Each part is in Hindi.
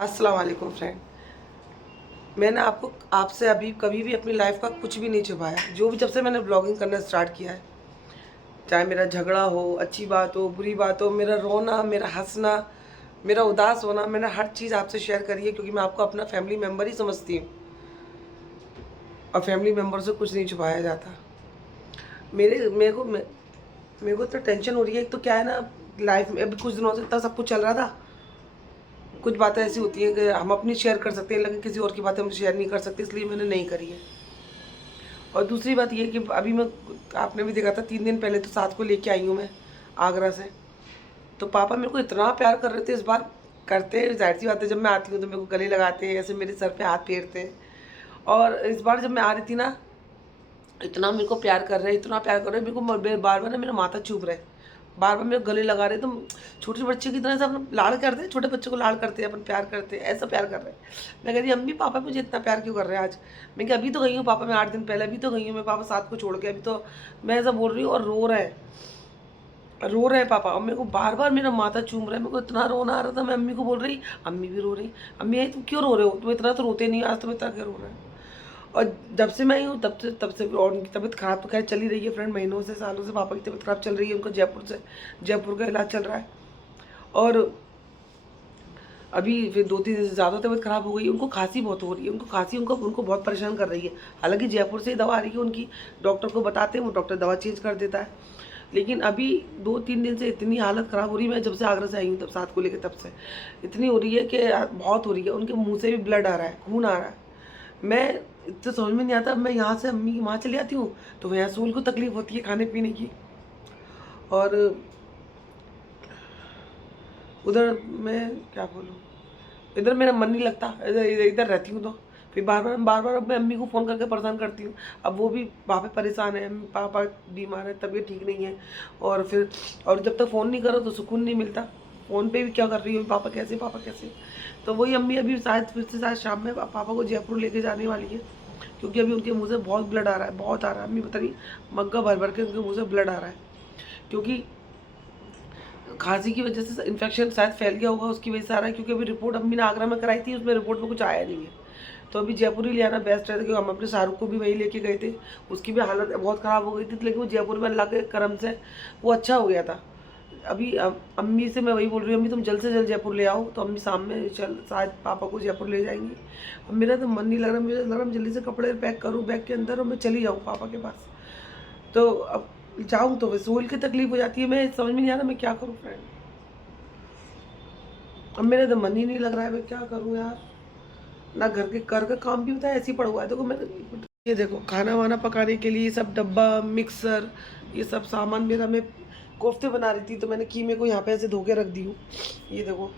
अस्सलाम वालेकुम फ्रेंड। मैंने आपसे अभी कभी भी अपनी लाइफ का कुछ भी नहीं छुपाया। जो भी जब से मैंने ब्लॉगिंग करना स्टार्ट किया है, चाहे मेरा झगड़ा हो, अच्छी बात हो, बुरी बात हो, मेरा रोना, मेरा हंसना, मेरा उदास होना, मैंने हर चीज़ आपसे शेयर करी है क्योंकि मैं आपको अपना फैमिली मेम्बर ही समझती हूँ और फैमिली मेम्बर से कुछ नहीं छुपाया जाता। मेरे को तो टेंशन हो रही है। एक तो क्या है ना, लाइफ में अभी कुछ दिनों से इतना सब कुछ चल रहा था। कुछ बातें ऐसी होती हैं कि हम अपनी शेयर कर सकते हैं लेकिन किसी और की बातें हम शेयर नहीं कर सकते, इसलिए मैंने नहीं करी है। और दूसरी बात ये कि अभी मैं, आपने भी देखा था 3 दिन पहले तो साथ को लेके आई हूँ मैं आगरा से। तो पापा मेरे को इतना प्यार कर रहे थे इस बार। करते हैं, जाहिर सी बात है, जब मैं आती हूँ तो मेरे को गले लगाते हैं, ऐसे मेरे सर पे हाथ फेरते हैं। और इस बार जब मैं आ रही थी ना, इतना मेरे को प्यार कर रहे हैं, इतना प्यार कर रहे हैं, मेरे को बार बार ना मेरा माथा चुभ रहा है, बार बार मेरे गले लगा रहे हैं। तो छोटे बच्चे की तरह से अपन लाड़ करते हैं, छोटे बच्चे को लाड़ करते हैं अपन, प्यार करते हैं, ऐसा प्यार कर रहे हैं। मैं कह रही अम्मी पापा मुझे इतना प्यार क्यों कर रहे हैं आज। मैं क्या, अभी तो गई हूँ पापा, मैं 8 दिन पहले अभी तो गई हूँ मैं पापा साथ को छोड़ के, अभी तो मैं ऐसा बोल रही हूँ। और रो रहे हैं पापा, और मेरे को बार बार मेरा माथा चूम रहा है। मेरे को इतना रोना आ रहा था, मैं अम्मी को बोल रही, अम्मी भी रो रही, अम्मी तुम क्यों रो रहे हो, तुम इतना तो रोते नहीं, आज तुम इतना क्यों रो रहे हो। और जब से मैं आई हूँ तब से और उनकी तबीयत खराब तो खैर चली रही है फ्रेंड, महीनों से सालों से पापा की तबीयत खराब चल रही है। उनको जयपुर का इलाज चल रहा है। और अभी फिर 2-3 दिन से ज़्यादा तबीयत खराब हो गई। उनको खांसी बहुत हो रही है, उनको खांसी उनको बहुत परेशान कर रही है। हालांकि जयपुर से ही दवा आ रही है उनकी, डॉक्टर को बताते हैं, वो डॉक्टर दवा चेंज कर देता है। लेकिन अभी 2-3 दिन से इतनी हालत ख़राब हो रही है, मैं जब से आगरा से आई हूँ तब साथ को लेकर तब से इतनी हो रही है कि बहुत हो रही है। उनके मुँह से भी ब्लड आ रहा है, खून आ रहा है। मैं तो समझ में नहीं आता, मैं यहाँ से अम्मी की वहाँ चली जाती हूँ तो वहाँ सूल को तकलीफ होती है खाने पीने की। और उधर मैं क्या बोलूँ, इधर मेरा मन नहीं लगता, इधर इधर इधर रहती हूँ तो फिर बार बार अब मैं अम्मी को फ़ोन करके परेशान करती हूँ। अब वो भी पापा परेशान है, पापा बीमार है, तबीयत ठीक नहीं है। और फिर और जब तक फ़ोन नहीं करो तो सुकून नहीं मिलता। फ़ोन पे भी क्या कर रही हो, पापा कैसे, पापा कैसे। तो वही अम्मी अभी शायद फिर से शायद शाम में पापा को जयपुर लेके जाने वाली है क्योंकि अभी उनके मुँह से बहुत ब्लड आ रहा है, बहुत आ रहा है। अम्मी बता रही मग्गा भर भर के उनके मुँह से ब्लड आ रहा है क्योंकि खांसी की वजह से इन्फेक्शन शायद फैल गया होगा, उसकी वजह से आ रहा है। क्योंकि अभी रिपोर्ट अम्मी ने आगरा में कराई थी, उसमें रिपोर्ट में कुछ आया नहीं है। तो अभी जयपुर ही ले आना बेस्ट रहता, क्योंकि हम अपने शाहरुख को भी वहीं लेके गए थे, उसकी भी हालत बहुत ख़राब हो गई थी, लेकिन वो जयपुर में अल्लाह के करम से वो अच्छा हो गया था। अभी अम्मी से मैं वही बोल रही हूँ, अम्मी तुम जल्द से जल्द जयपुर ले आओ, तो अम्मी सामने चल शायद पापा को जयपुर ले जाएंगी। अब मेरा तो मन नहीं लग रहा, मुझे लग रहा मैं जल्दी से कपड़े पैक करूँ बैग के अंदर और मैं चली जाऊँ पापा के पास। तो अब जाऊँ तो वसूल की तकलीफ हो जाती है, मैं समझ में नहीं आ रहा मैं क्या करूँ फ्रेंड। अब मेरा तो मन ही नहीं लग रहा है, मैं क्या करूँ यार। ना घर का काम भी होता है, ऐसे ही पड़ा हुआ है। देखो मैं, ये देखो खाना वाना पकाने के लिए सब डब्बा, मिक्सर, ये सब सामान मेरा, मैं कोफ्ते बना रही थी तो मैंने कीमे को यहाँ पे ऐसे धो के रख दी हूँ, ये देखो।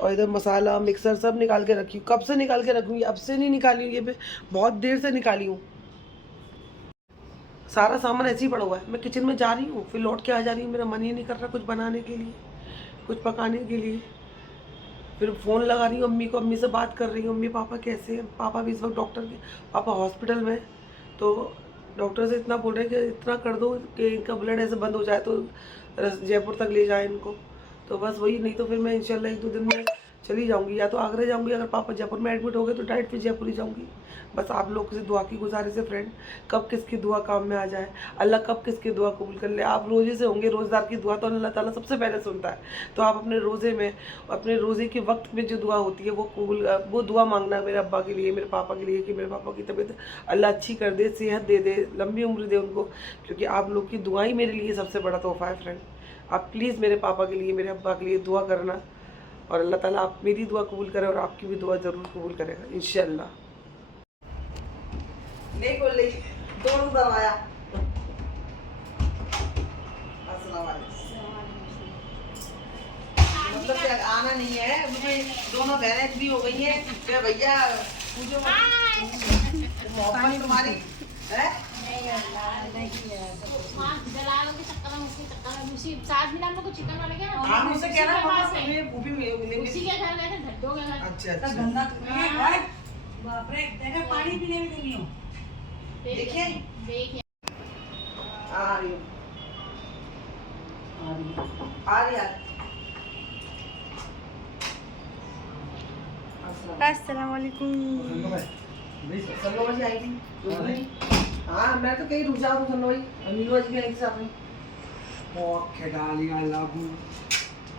और इधर मसाला मिक्सर सब निकाल के रखी हूँ, कब से निकाल के रखूँगी, अब से नहीं निकाली हूँ, ये मैं बहुत देर से निकाली हूँ। सारा सामान ऐसे ही पड़ा हुआ है, मैं किचन में जा रही हूँ फिर लौट के आ जा रही हूँ, मेरा मन ही नहीं कर रहा कुछ बनाने के लिए, कुछ पकाने के लिए। फिर फ़ोन लगा रही हूँ अम्मी को, अम्मी से बात कर रही हूँ, अम्मी पापा कैसे हैं। पापा भी इस वक्त पापा हॉस्पिटल में। तो डॉक्टर से इतना बोल रहे हैं कि इतना कर दो कि इनका ब्लड ऐसे बंद हो जाए तो जयपुर तक ले जाए इनको। तो बस वही, नहीं तो फिर मैं इंशाल्लाह 1-2 दिन में चली जाऊंगी, या तो आगरा जाऊंगी, अगर पापा जयपुर में एडमिट हो गए तो डायरेक्ट फिर जयपुर ही जाऊंगी। बस आप लोग से दुआ की गुजारिश है फ्रेंड, कब किसकी दुआ काम में आ जाए, अल्लाह कब किसकी दुआ कबूल कर ले। आप रोज़े से होंगे, रोज़दार की दुआ तो अल्लाह ताला सबसे पहले सुनता है। तो आप अपने रोज़े में, अपने रोज़े के वक्त में जो दुआ होती है वो कबूल, वो दुआ मांगना मेरे अब्बा के लिए, मेरे पापा के लिए, कि मेरे पापा की तबीयत अल्लाह अच्छी कर दे, सेहत दे दे, लंबी उम्र दे उनको। क्योंकि आप लोग की दुआई मेरे लिए सबसे बड़ा तोहफा है फ्रेंड। आप प्लीज़ मेरे पापा के लिए, मेरे अब्बा के लिए दुआ करना, और अल्लाह ताला आप मेरी दुआ कबूल करे और आपकी भी दुआ ज़रूर कबूल करेगा इंशाल्लाह। नहीं बोल रही, दोनों दरवाया। अस्सलाम वालेकुम। मतलब कि आना नहीं है मुझे, दोनों बहनें फ्री हो गई हैं कि भैया पूछो मोहब्बत तुम्हारी है। हाँ मुझसे कह रहा है वो भी मिलेंगे। अच्छा अच्छा गंदा बाप रे, देखा पानी पीने में नहीं हो। देखिए आ रही हूँ, आ रही अस्सलाम वालेकुम। सन्नो जी आई थी? हाँ मैं तो कहीं रुक जाऊँ सन्नो भाई, अमीनो जी भी आई थी साथ में। Kedalia lagu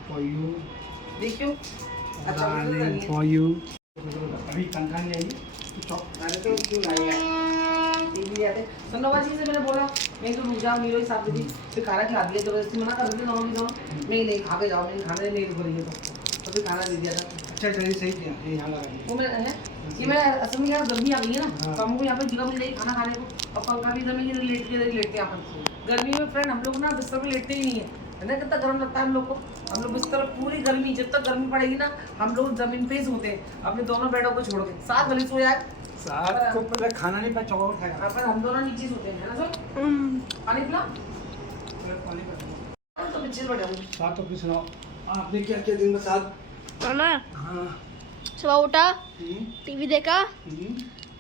for you, देखियो darling for you. अभी कंकान जाएगी तो चौक अरे तो क्यों लाई है टीवी आते सन्नोवा जी से मैंने बोला मैं तो रुक जाऊँ मीरो साहब दीदी फिर खाना खिला दिया जबरदस्ती मना कर दी नौमी दो नहीं खा के जाओ नहीं खाने नहीं रुक रही है तो फिर खाना दे दिया था। अच्छा चलिए सही किया ये यहाँ लगा दिया। वो मैं है ये मैं असल में यहाँ गर्मी आ गई है ना तो हमको यहाँ पे जगह मिल जाएगी खाना खाने को और कल का भी जमीन लेटते हैं यहाँ पर गर्मी में फ्रेंड हम लोग ना बिस्तर पे लेटते ही नहीं है ना कितना गर्म लगता है हम लोग को। हम लोग बिस्तर पूरी गर्मी जब तक गर्मी पड़ेगी ना हम लोग जमीन पे ही सोते हैं अपने दोनों बेडों को छोड़ के साथ भले सो जाए साथ को पहले खाना नहीं पाया चौक खाएगा पर हम दोनों नीचे सोते हैं है ना सर पानी पिला पानी का तो पीछे बैठा हूँ साथ तो कुछ सुनाओ आपने क्या किया दिन में साथ। ना हाँ सुबह उठा, टीवी देखा,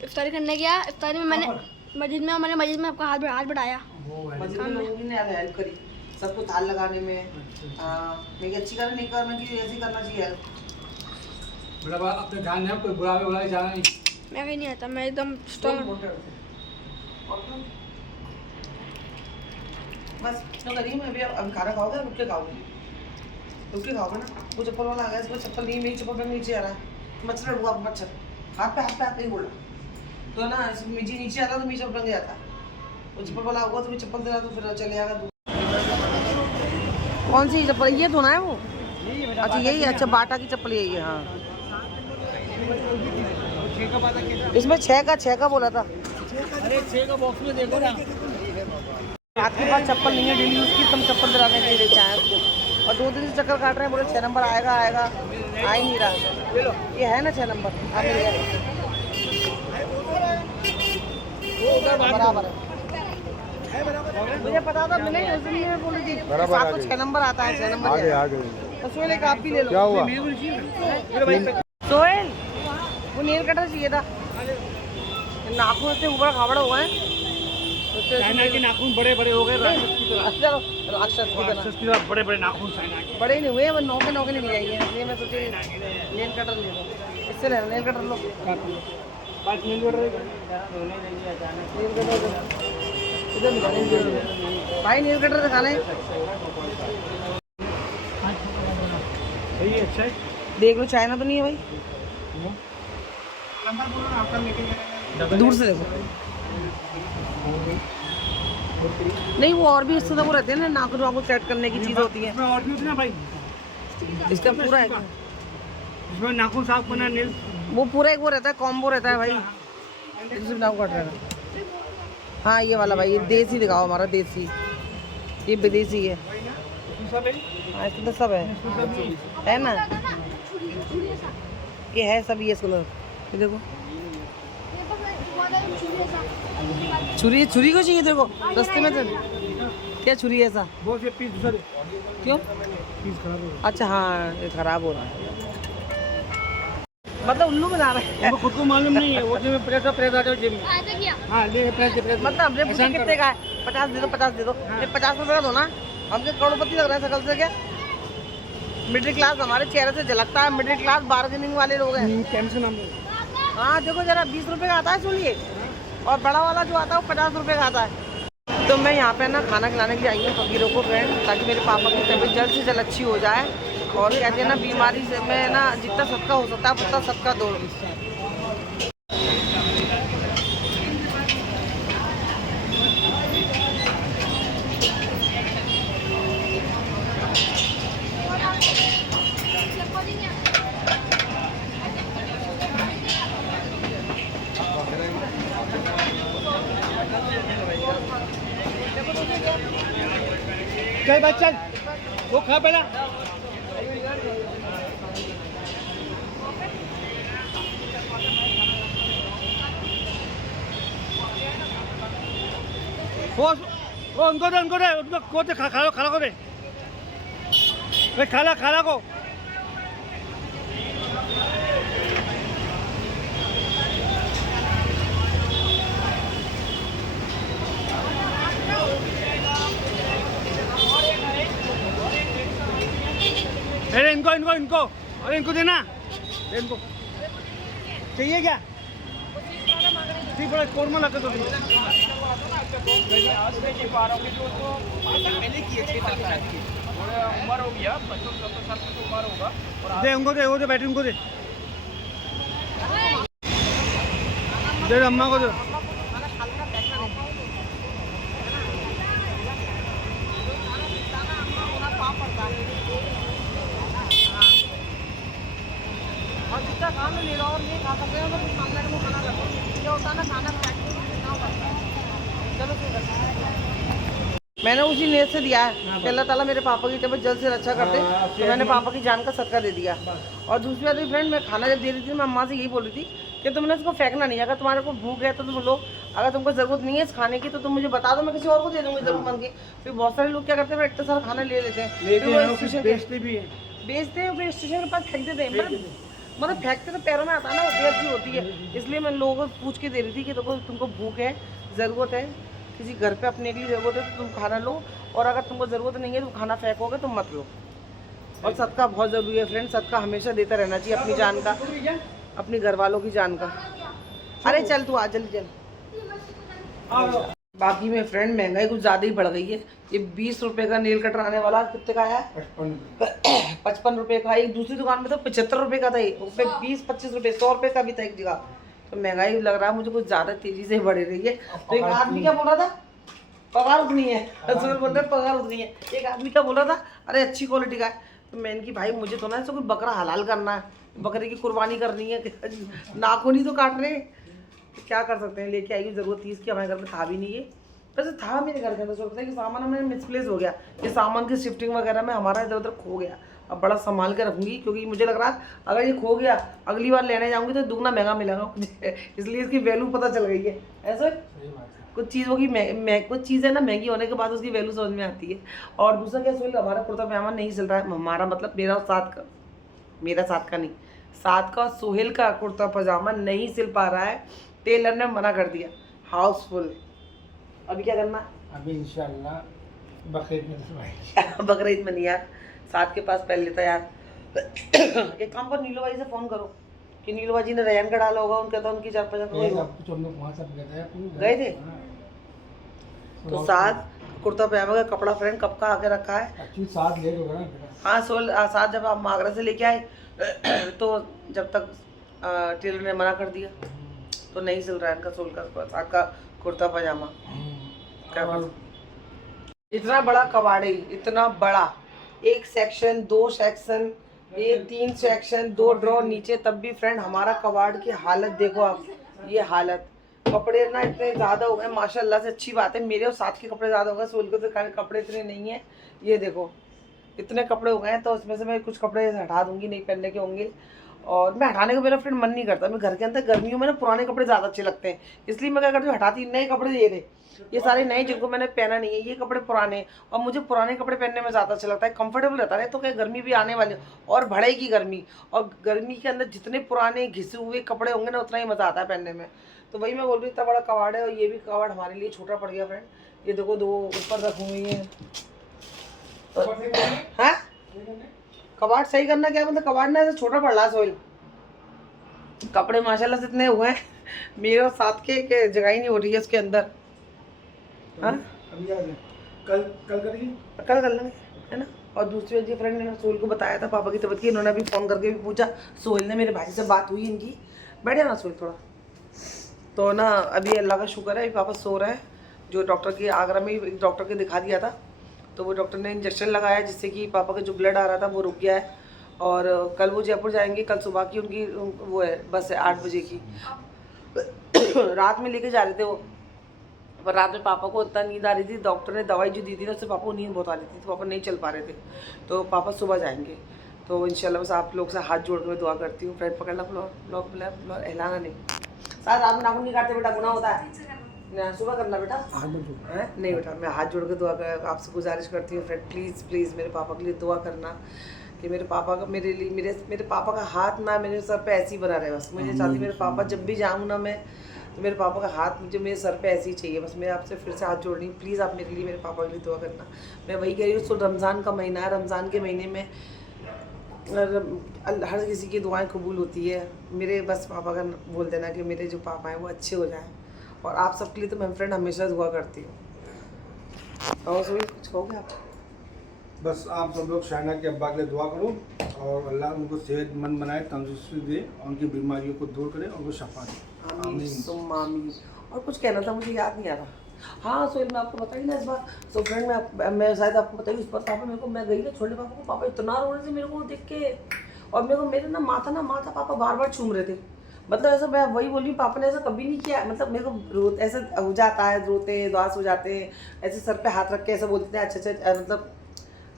इफ्तारी करने गया। इफ्तारी में मैंने मस्जिद में आपका हाथ बढ़ाया। मस्जिद में लोगों ने हेल्प करी सबको थाल लगाने में। मैं अच्छी कर नहीं करना कि ऐसे ही करना चाहिए। मतलब अपने ध्यान है कोई बुलावे जाना नहीं। मैं कहीं नहीं आता, मैं एकदम स्ट्रॉन्ग। बस तो करिए मैं अभी अब खाना खाओगे रुक के खाओगे ना। वो चप्पल वाला आ गया इसको चप्पल नहीं मेरी चप्पल पे नीचे आ रहा है मच्छर हुआ मच्छर हाथ पे आते ही बोला तो ना मुझे नीचे आता तो मेरी चप्पल पे जाता वो चप्पल वाला होगा तो मैं चप्पल दिला तो फिर चले जाएगा। कौन सी चप्पल ये धोना है वो? अच्छा यही है। अच्छा बाटा की चप्पल यही है। हाँ इसमें 6 का बोला था। अरे 6 का बॉक्स में देखो ना आपके पास चप्पल नहीं है डेली यूज की तुम चप्पल दिलाने के लिए लेके आए उसको और 2 दिन से चक्कर काट रहे हैं बोले 6 नंबर आएगा आ ही नहीं रहा। ये है ना 6 नंबर आप मिल गया बराबर है मुझे पता था मैंने बोली थी 6 नंबर आता है 6 नंबर आ गए तो सोहेल एक आप भी ले लो। क्या हुआ सोहेल वो नेल कटर चाहिए था नाखून से ऊपर खाबड़ा हुआ है चाइना के नाखून बड़े बड़े हो गए राक्षस की तरह बड़े बड़े नाखून चाइना के बड़े नहीं हुए वो नौके नहीं ले जाएंगे इसलिए मैं सोचे नेल कटर ले लो इससे ले नेल कटर लो भाई नेल कटर दिखाना है अच्छा देख लो चाइना तो नहीं है भाई दूर से देखो नहीं वो और भी इससे तो वो रहते हैं ना नाखून वाखून सेट करने की चीज होती है और भी ना भाई इसका पूरा है इसमें नाखून साफ करना नील वो पूरा एक वो रहता है कॉम्बो रहता है भाई इसमें नाखून काट रहा है। हाँ ये वाला भाई ये देसी दिखाओ हमारा देसी ये विदेशी है। हाँ इसमें तो सब है ना ये है सब ये कलर ये देखो छुरी को चाहिए तेरे को सस्ते में तो क्या छुरी है ऐसा बहुत से पीस दूसरे क्यों पीस खराब हो अच्छा हाँ ये खराब हो रहा है मतलब उल्लू बना रहा है खुद को मालूम नहीं है वो जिम प्रेस आ जाओ जिम हाँ ले प्रेस मतलब हमने पूछा कितने का है 50 दे दो 50 दे दो 50 रुपये का दो ना हमके करोड़पति लग रहा है शकल से क्या मिडिल क्लास हमारे चेहरे से झलकता है मिडिल क्लास बार्गेनिंग वाले लोग हैं। हाँ देखो जरा 20 रुपये का आता है सुनिए और बड़ा वाला जो आता है वो 50 रुपये का आता है। तो मैं यहाँ पे ना खाना खिलाने के लिए आई हूँ फकीरों को फ्रेंड ताकि मेरे पापा की तबीयत जल्द से जल्द अच्छी हो जाए और कहते हैं ना बीमारी से मैं ना जितना सदका हो सकता है उतना सदका दो। चल बच्चन वो खा पहला वो उनको दे उनको को दे खाला को दे भाई खाला को अरे इनको अरे इनको देना इनको चाहिए क्या ठीक बड़ा कोरमा लगा तो उम्र हो गया 55-70 साल की उम्र होगा और दे उनको दे वो दे बैटरी उनको दे अम्मा को दे और जितना खाना ले रहा और नहीं खा सकते हैं तो कुछ मामले में मना कर दो क्या होता है ना खाना चलो मैंने उसी नीयत से दिया है कि अल्लाह ताला मेरे पापा की तबीयत जल्द से अच्छा कर दे तो मैंने पापा की जान का सदका दे दिया। और दूसरी बात फ्रेंड मैं खाना जब दे रही थी मैं अम्मा से यही बोल रही थी कि तुमने इसको फेंकना नहीं, अगर तुम्हारे को भूख है तो तुम लो, अगर तुमको ज़रूरत नहीं है इस खाने की तो तुम मुझे बता दो, मैं किसी और को दे दूँगी ज़रूरतमंद की। फिर बहुत सारे लोग क्या करते हैं इतना सारा खाना ले लेते हैं बेचते भी है बेचते हैं फिर स्टेशन के पास फेंक देते हैं, मतलब फेंकते तो पैरों में आता है ना, वो बेइज्जती होती है। इसलिए मैं लोगों को पूछ के दे रही थी कि देखो तुमको भूख है, ज़रूरत है, किसी घर पे अपने के लिए ज़रूरत है तो तुम खाना लो, और अगर तुमको ज़रूरत नहीं है तो खाना फेंकोगे तो मत लो। और सदका बहुत ज़रूरी है फ्रेंड, सदका हमेशा देता रहना चाहिए अपनी जान का, अपने घर वालों की जान का। अरे चल तू आ जल्दी चल। बाकी में फ्रेंड महंगाई कुछ ज़्यादा ही बढ़ गई है। ये 20 रुपये का नेल कटर आने वाला कितने का आया? 55 रुपये का। एक दूसरी दुकान में तो 75 रुपये का था, ये 20-25 रुपये, 100 रुपये का भी था एक जगह। तो महंगाई लग रहा है मुझे कुछ ज़्यादा तेज़ी से बढ़ रही है। तो एक आदमी क्या बोल रहा था, पगार उतनी है, बोल रहे पगार उतनी है। एक आदमी क्या बोल रहा था, अरे अच्छी क्वालिटी का है। तो मैंने कि भाई मुझे तो ना ऐसा कोई बकरा हलाल करना है, बकरे की कुर्बानी करनी है, नाखून ही तो काट रहे हैं, तो क्या कर सकते हैं। लेके आई ज़रूरत थी इसकी, हमारे घर में था भी नहीं है, वैसे था मेरे घर के अंदर। सोचते हैं कि सामान हमें मिसप्लेस हो गया, ये सामान की शिफ्टिंग वगैरह में हमारा इधर उधर खो गया। अब बड़ा संभाल के रखूँगी क्योंकि मुझे लग रहा है अगर ये खो गया अगली बार लेने जाऊँगी तो दुगना महंगा मिलेगा मुझे, इसलिए इसकी वैल्यू पता चल गई है। ऐसा कुछ चीज़ों की कुछ चीज़ें ना महंगी होने के बाद उसकी वैल्यू समझ में आती है। और दूसरा क्या सोच, हमारा कुर्ता पजामा नहीं चल रहा है, हमारा मतलब मेरा साथ का नहीं, साथ का सोहेल का कुर्ता पजामा नहीं सिल पा रहा है, टेलर ने मना कर दिया, हाउसफुल। अभी क्या करना? अभी इंशाल्लाह बकरीद में सिलवाएंगे। बकरीद में नहीं यार, साथ के पास पहन लेता यार। एक काम कर, नीलो भाई से फ़ोन करो कि नीलो भाई जी ने रैन का डाला होगा, उनका तो उनकी 4-5 गए थे। तो साथ कुर्ता पजामा का कपड़ा फ्रेंड कब का आके रखा है, साथ लेट होगा ना। हाँ साथ जब आप आगरा से लेके आए तो जब तक टेलर ने मना कर दिया तो नहीं सिल रहा है इनका सोल का साथ का कुर्ता पजामा। क्या कर, इतना बड़ा कबाड़ी, इतना बड़ा, एक सेक्शन, 2 सेक्शन, ये 3 सेक्शन, 2 ड्रॉ नीचे, तब भी फ्रेंड हमारा कबाड़ की हालत देखो आप। ये हालत, कपड़े ना इतने ज़्यादा हो गए माशाल्लाह से, अच्छी बात है, मेरे और साथ के कपड़े ज़्यादा हो गए, सोल के कपड़े इतने नहीं हैं। ये देखो इतने कपड़े हो गए हैं, तो उसमें से मैं कुछ कपड़े हटा दूंगी, नहीं पहनने के होंगे। और मैं हटाने को मेरा फ्रेंड मन नहीं करता, मैं घर के अंदर गर्मियों में ना पुराने कपड़े ज़्यादा अच्छे लगते हैं, इसलिए मैं क्या करती हूँ हटाती। नए कपड़े ये थे, ये सारे नए जिनको मैंने पहना नहीं है, ये कपड़े पुराने, और मुझे पुराने कपड़े पहनने में ज़्यादा अच्छा लगता है, कंफर्टेबल रहता है। तो क्या गर्मी भी आने वाली और बढ़ेगी गर्मी, और गर्मी के अंदर जितने पुराने घिसे हुए कपड़े होंगे ना उतना ही मज़ा आता है पहनने में। तो वही मैं बोल रही, इतना बड़ा कबाड़ है, और ये भी कबाड़ हमारे लिए छोटा पड़ गया फ्रेंड। ये देखो 2 ऊपर रखूँगी ये, हाँ कबाड़ सही करना क्या मतलब, कबाड़ ना ऐसे छोटा पड़ रहा है सोइल। कपड़े माशाल्लाह से इतने हुए हैं मेरे और साथ के जगह ही नहीं हो रही है उसके अंदर। हाँ कल करेंगे, कल कर लेंगे, है ना। और दूसरी जी फ्रेंड ने सोहेल को बताया था पापा की तबीयत की, इन्होंने अभी फ़ोन करके भी पूछा, सोहेल ने, मेरे भाई से बात हुई इनकी, बैठे ना सोहेल थोड़ा। तो ना अभी अल्लाह का शुक्र है पापा सो रहे हैं। जो डॉक्टर की आगरा में एक डॉक्टर के दिखा दिया था, तो वो डॉक्टर ने इंजेक्शन लगाया जिससे कि पापा का जो ब्लड आ रहा था वो रुक गया है। और कल वो जयपुर जाएंगे, कल सुबह की उनकी वो है बस है 8 बजे की। रात में लेके जा रहे थे वो, पर रात में पापा को इतना नींद आ रही थी, डॉक्टर ने दवाई जो दी थी ना उससे पापा को नींद बहुत आ रही थी, तो पापा नहीं चल पा रहे थे। तो पापा सुबह जाएंगे, तो इंशाल्लाह बस आप लोग से हाथ जोड़ कर दुआ करती हूँ। फ्रेंड पकड़ना, ब्लॉग हिलाना नहीं, साथ आप नाखून नहीं काटते बेटा, गुनाह होता है ना, सुबह करना बेटा। नहीं बेटा, मैं हाथ जोड़ के दुआ कर आपसे गुजारिश करती हूँ फ्रेंड, प्लीज़ मेरे पापा के लिए दुआ करना कि मेरे पापा का मेरे लिए मेरे पापा का हाथ ना मेरे सर पे ऐसे ही बना रहे बस। मुझे चाहती मेरे पापा जब भी जाऊँ ना मैं, तो मेरे पापा का हाथ मुझे मेरे सर पे ऐसे ही चाहिए बस। मैं आपसे फिर से हाथ जोड़ रही हूँ, प्लीज़ आप मेरे लिए मेरे पापा के लिए दुआ करना। मैं वही कह रही हूँ, रमज़ान का महीना है, रमज़ान के महीने में और हर किसी की दुआएं कबूल होती है। मेरे बस पापा का बोल देना कि मेरे जो पापा हैं वो अच्छे हो जाएं, और आप सबके लिए तो मैं फ्रेंड हमेशा दुआ करती हूँ। और सुबह कुछ हो गया? बस आप सब लोग शाहना के अब्बा के लिए दुआ करो और अल्लाह उनको सेहतमंद बनाए, तंदुरुस्ती दे, उनकी बीमारियों को दूर करे और उनको शफा दे। आमीन सुम्मा आमीन। और कुछ कहना था, मुझे याद नहीं आ रहा। हाँ सोहेल, मैं आपको बताई ना इस बार, तो फ्रेंड मैं शायद आपको बताई इस बार, पापा मेरे को, मैं गई ना छोटे पापा को, पापा इतना रो रहे थे मेरे को देख के, और मेरे ना माथा पापा बार बार चूम रहे थे। मतलब ऐसा, मैं वही बोली, पापा ने ऐसा कभी नहीं किया। मतलब मेरे को ऐसा हो जाता है, रोते हैं, उदास हो जाते हैं, ऐसे सर पे हाथ रख के ऐसा बोलते हैं, अच्छा मतलब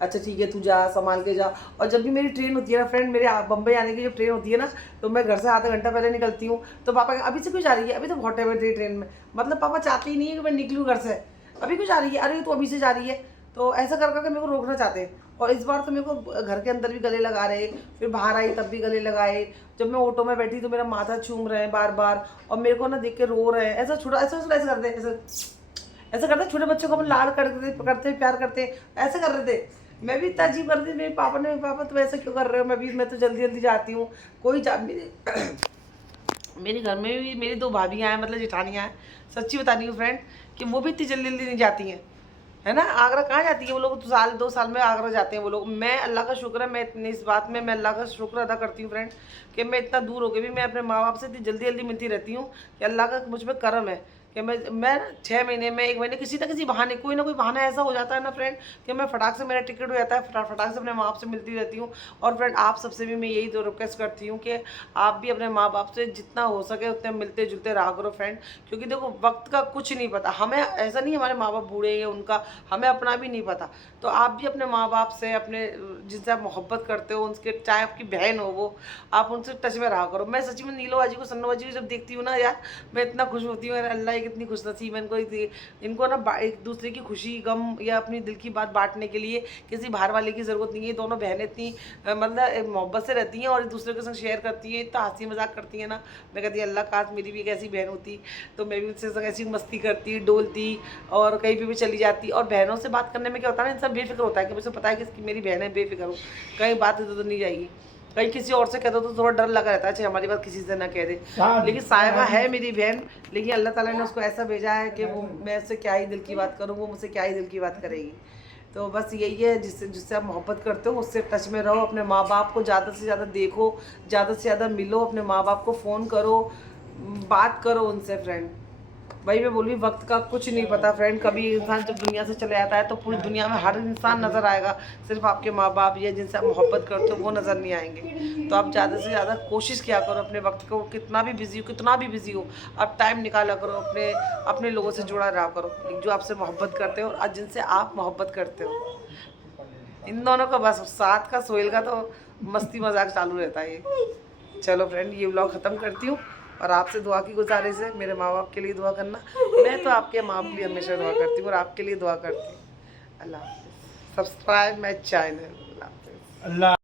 अच्छा ठीक है तू जा, संभाल के जा। और जब भी मेरी ट्रेन होती है ना फ्रेंड, मेरे बम्बई आने की जब ट्रेन होती है ना, तो मैं घर से आधा घंटा पहले निकलती हूँ, तो पापा अभी से क्यों जा रही है, अभी तो बहुत टाइम है ट्रेन में। मतलब पापा चाहते ही नहीं है कि मैं निकलूँ घर से, अभी क्यों जा रही है, अरे तू अभी से जा रही है। तो ऐसा कर करके मेरे को रोकना चाहते हैं। और इस बार तो मेरे को घर के अंदर भी गले लगा रहे, फिर बाहर आई तब भी गले लगाए, जब मैं ऑटो में बैठी तो मेरा माथा चूम रहे हैं बार बार, और मेरे को ना देख के रो रहे हैं। ऐसा छोटा ऐसा करते, ऐसा करते छोटे बच्चों को अपन लाड करते प्यार करते, ऐसे कर रहे थे। मैं भी इतना अजीब कर रही थी। मेरे पापा ने, पापा तुम ऐसा क्यों कर रहे हो, मैं तो जल्दी जल्दी जाती हूँ। कोई मेरे घर में भी मेरी 2 भाभियाँ हैं, मतलब जेठानियाँ हैं। सच्ची बता रही हूँ फ्रेंड कि वो भी इतनी जल्दी जल्दी नहीं जाती हैं, है ना। आगरा कहाँ जाती है वो लोग, तो 2 साल में आगरा जाते हैं वो लोग। मैं अल्लाह का शुक्र है, मैं इतनी इस बात में मैं अल्लाह का शुक्र अदा करती हूँ फ्रेंड, कि मैं इतना दूर हो के भी मैं अपने माँ बाप से इतनी जल्दी जल्दी मिलती रहती हूँ, कि अल्लाह का मुझ पर करम है कि मैं 6 महीने में 1 महीने किसी ना किसी बहाने, कोई ना कोई बहाना ऐसा हो जाता है ना फ्रेंड, कि मैं फटाक से मेरा टिकट हो जाता है, फटाक से अपने माँ बाप से मिलती रहती हूँ। और फ्रेंड आप सबसे भी मैं यही तो रिक्वेस्ट करती हूँ कि आप भी अपने माँ बाप से जितना हो सके उतने मिलते जुलते रहा करो फ्रेंड, क्योंकि देखो वक्त का कुछ नहीं पता हमें। ऐसा नहीं हमारे माँ बाप बूढ़े हैं उनका हमें अपना भी नहीं पता, तो आप भी अपने माँ बाप से, अपने जिनसे आप मोहब्बत करते हो उनके, चाहे आपकी बहन हो वो, आप उनसे टच में रहा करो। मैं सच्ची में नीलो बाजी को, सन्नो बाजी को जब देखती हूँ ना यार, मैं इतना खुश होती हूँ। अल्लाह ये कितनी खुशनसीब है, इनको ना एक दूसरे की खुशी गम या अपनी दिल की बात बांटने के लिए किसी बाहर वाले की ज़रूरत नहीं है। दोनों बहनें इतनी मतलब मोहब्बत से रहती हैं और एक दूसरे के संग शेयर करती हैं, इतना हंसी मजाक करती हैं ना। मैं कहती अल्लाह काश मेरी भी एक ऐसी बहन होती, तो मैं भी उनसे संग ऐसी मस्ती करती, डोलती और कहीं भी चली जाती। और बहनों से बात करने में क्या होता है ना, इंसान बेफिक्र होता है कि मुझे पता है कि मेरी बहन है, बेफिक्र हो, कहीं बात तो नहीं जाएगी। कहीं किसी और से कह दो तो थोड़ा डर लगा रहता है, अच्छा हमारी बात किसी से ना कह दे। लेकिन साहिबा है मेरी बहन, लेकिन अल्लाह ताला ने उसको ऐसा भेजा है कि वो, मैं उससे क्या ही दिल की बात करूँ, वो मुझसे क्या ही दिल की बात करेगी। तो बस यही है, जिससे आप मोहब्बत करते हो उससे टच में रहो। अपने माँ बाप को ज़्यादा से ज़्यादा देखो, ज़्यादा से ज़्यादा मिलो, अपने माँ बाप को फ़ोन करो, बात करो उनसे फ्रेंड। भाई मैं बोली वक्त का कुछ नहीं पता फ्रेंड, कभी इंसान जब दुनिया से चले जाता है तो पूरी दुनिया में हर इंसान नज़र आएगा, सिर्फ आपके माँ बाप या जिनसे आप मोहब्बत करते हो वो नज़र नहीं आएंगे। तो आप ज़्यादा से ज़्यादा कोशिश किया करो अपने वक्त को, कितना भी बिजी हो आप टाइम निकाला करो, अपने लोगों से जुड़ा रहा करो जो आपसे मोहब्बत करते हो और जिनसे आप मोहब्बत करते हो। इन दोनों का बस साथ का, सोहेल का तो मस्ती मजाक चालू रहता है ये। चलो फ्रेंड ये व्लॉग ख़त्म करती हूँ, और आपसे दुआ की गुजारिश है मेरे माँ बाप के लिए दुआ करना। मैं तो आपके माँ बाप के लिए हमेशा दुआ करती हूँ और आपके लिए दुआ करती हूँ। अल्लाह हाफ़िज़। Subscribe my channel. अल्लाह हाफ़िज़। अल्लाह।